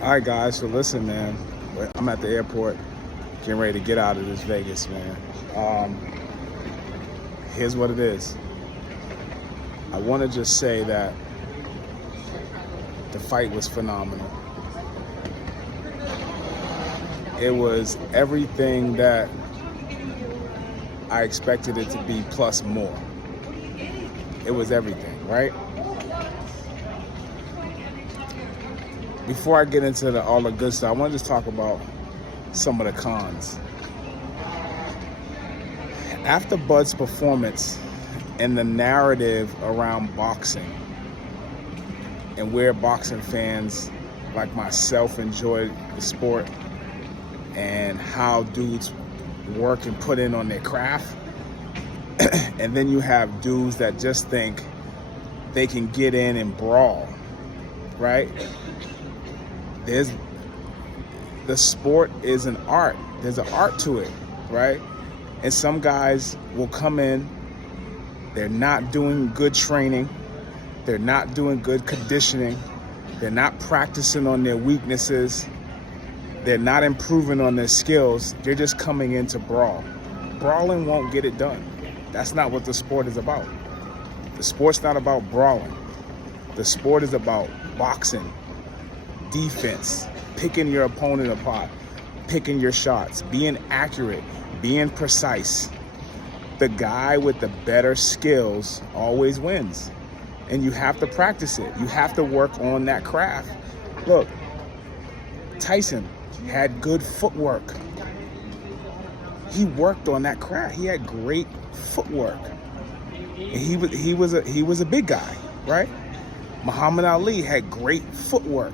All right, guys. So listen, man. I'm at the airport, getting ready to get out of this Vegas, man. Here's what it is. I want to just say that the fight was phenomenal. It was everything that I expected it to be, plus more. It was everything, right? Before I get into all the good stuff, I want to just talk about some of the cons. After Bud's performance and the narrative around boxing and where boxing fans like myself enjoy the sport and how dudes work and put in on their craft, and then you have dudes that just think they can get in and brawl, right? The sport is an art. There's an art to it, right? And some guys will come in, they're not doing good training, they're not doing good conditioning, they're not practicing on their weaknesses, they're not improving on their skills, they're just coming in to brawl. Brawling won't get it done. That's not what the sport is about. The sport's not about brawling. The sport is about boxing, defense, picking your opponent apart, picking your shots, being accurate, being precise. The guy with the better skills always wins. And you have to practice it. You have to work on that craft. Look, Tyson had good footwork. He worked on that craft. He had great footwork. And he was a big guy, right? Muhammad Ali had great footwork.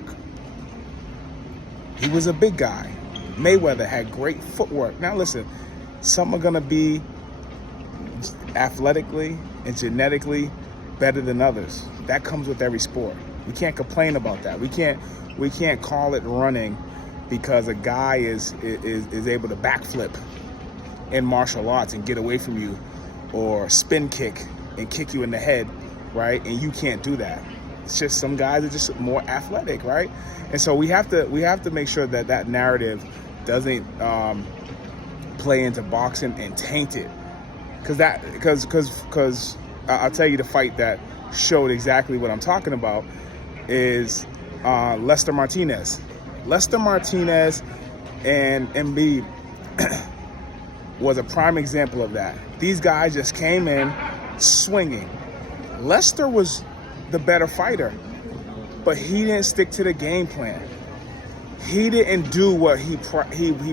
He was a big guy. Mayweather had great footwork. Now listen, some are gonna be athletically and genetically better than others. That comes with every sport. We can't complain about that. We can't call it running because a guy is able to backflip in martial arts and get away from you, or spin kick and kick you in the head, right? And you can't do that. It's just some guys are just more athletic, right? And so we have to make sure that that narrative doesn't play into boxing and taint it, because I'll tell you, the fight that showed exactly what I'm talking about is Lester Martinez. Lester Martinez and Embiid was a prime example of that. These guys just came in swinging. Lester was the better fighter, but he didn't stick to the game plan. He didn't do what he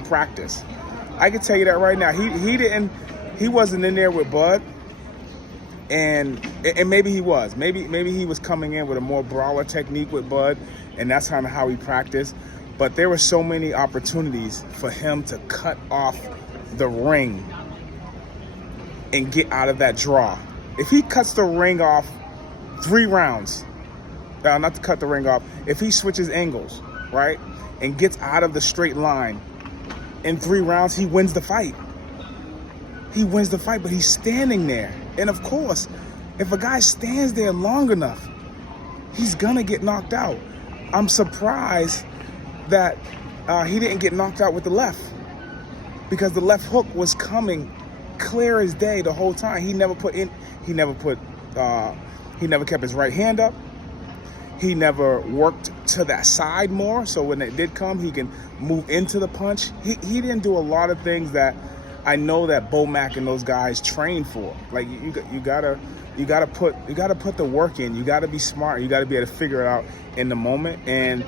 practiced. I can tell you that right now. He wasn't in there with Bud, and maybe he was. Maybe he was coming in with a more brawler technique with Bud, and that's kind of how he practiced. But there were so many opportunities for him to cut off the ring and get out of that draw. If he cuts the ring off 3 rounds, not to cut the ring off, if he switches angles, right, and gets out of the straight line in 3 rounds, he wins the fight. He wins the fight, but he's standing there. And of course, if a guy stands there long enough, he's gonna get knocked out. I'm surprised that he didn't get knocked out with the left, because the left hook was coming clear as day the whole time. He never kept his right hand up. He never worked to that side more, so when it did come, he can move into the punch. He didn't do a lot of things that I know that Bo Mack and those guys train for. Like you gotta put the work in. You gotta be smart. You gotta be able to figure it out in the moment. And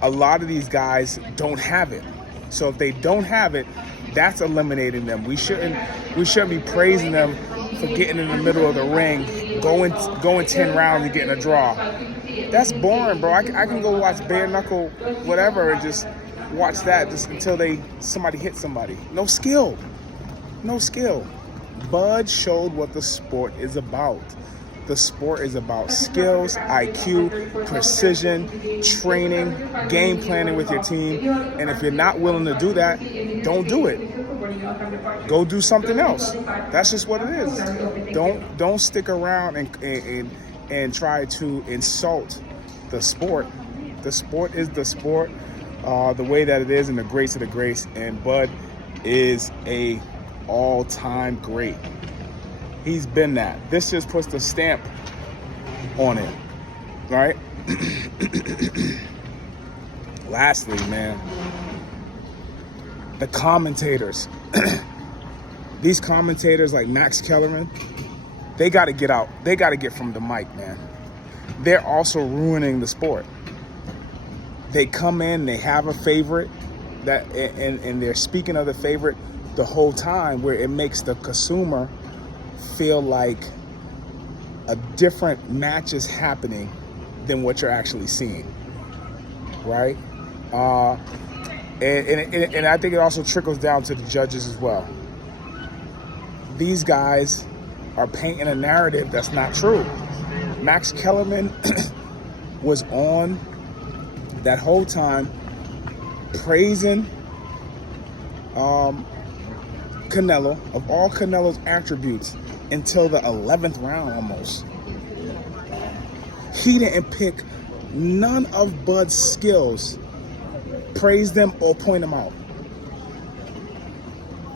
a lot of these guys don't have it. So if they don't have it, that's eliminating them. We shouldn't be praising them for getting in the middle of the ring, going 10 rounds and getting a draw. That's boring, bro. I can go watch bare knuckle whatever and just watch that just until somebody hits somebody. No skill. Bud showed what the sport is about. The sport is about skills, IQ, precision, training, game planning with your team. And if you're not willing to do that, don't do it. Go do something else. That's just what it is. Don't stick around and try to insult the sport. The sport is the sport. the way that it is and the greats of the greats. And Bud is a all-time great. He's been that. This just puts the stamp on it, right? Lastly, man, the commentators. These commentators like Max Kellerman, they got to get out. They got to get from the mic, man. They're also ruining the sport. They come in, they have a favorite, and they're speaking of the favorite the whole time, where it makes the consumer feel like a different match is happening than what you're actually seeing, right? And I think it also trickles down to the judges as well. These guys are painting a narrative that's not true. Max Kellerman was on that whole time praising Canelo, of all Canelo's attributes, until the 11th round almost. He didn't pick none of Bud's skills, praise them or point them out.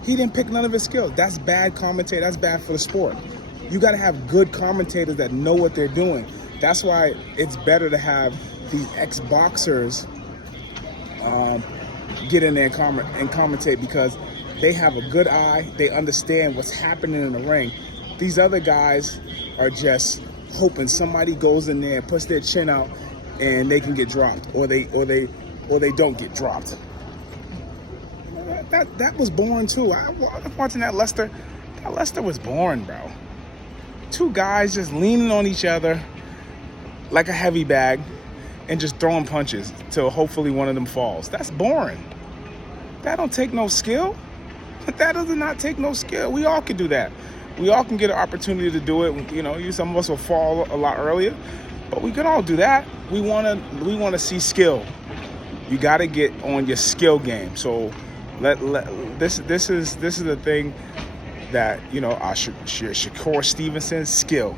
He didn't pick none of his skills. That's bad commentating. That's bad for the sport. You got to have good commentators that know what they're doing. That's why it's better to have these ex-boxers get in there and commentate, because they have a good eye. They understand what's happening in the ring. These other guys are just hoping somebody goes in there, puts their chin out, and they can get dropped, or they don't get dropped. That was boring too. I was watching that Lester. That Lester was boring, bro. Two guys just leaning on each other like a heavy bag and just throwing punches till hopefully one of them falls. That's boring. That don't take no skill. That does not take no skill. We all can do that. We all can get an opportunity to do it. You know, some of us will fall a lot earlier, but we can all do that. We wanna see skill. You got to get on your skill game. So this is the thing that, you know, Shakur Stevenson's skill,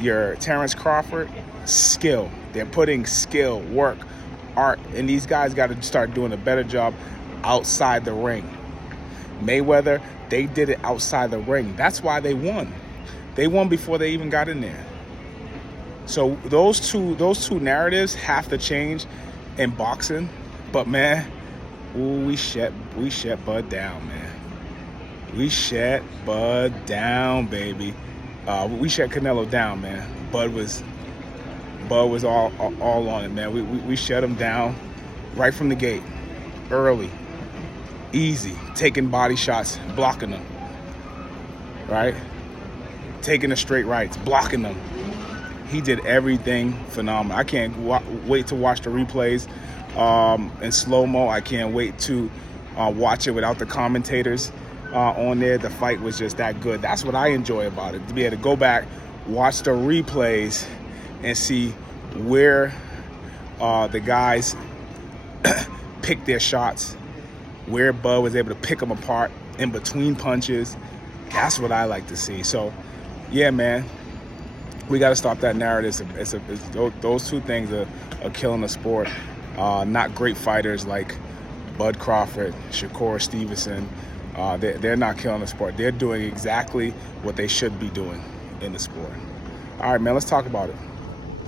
your Terrence Crawford skill. They're putting skill, work, art, and these guys got to start doing a better job outside the ring. Mayweather, they did it outside the ring. That's why they won. They won before they even got in there. So those two narratives have to change in boxing. But man, we shut Bud down, man. We shut Bud down, baby. We shut Canelo down, man. Bud was all on it, man. We shut him down right from the gate, early, easy, taking body shots, blocking them, right? Taking the straight rights, blocking them. He did everything phenomenal. I can't wait to watch the replays in slow-mo. I can't wait to watch it without the commentators on there. The fight was just that good. That's what I enjoy about it, to be able to go back, watch the replays, and see where the guys picked their shots, where Bud was able to pick them apart in between punches. That's what I like to see. So, yeah, man, we got to stop that narrative. Those two things are killing the sport. Not great fighters like Bud Crawford, Shakur Stevenson. They're not killing the sport. They're doing exactly what they should be doing in the sport. All right, man, let's talk about it.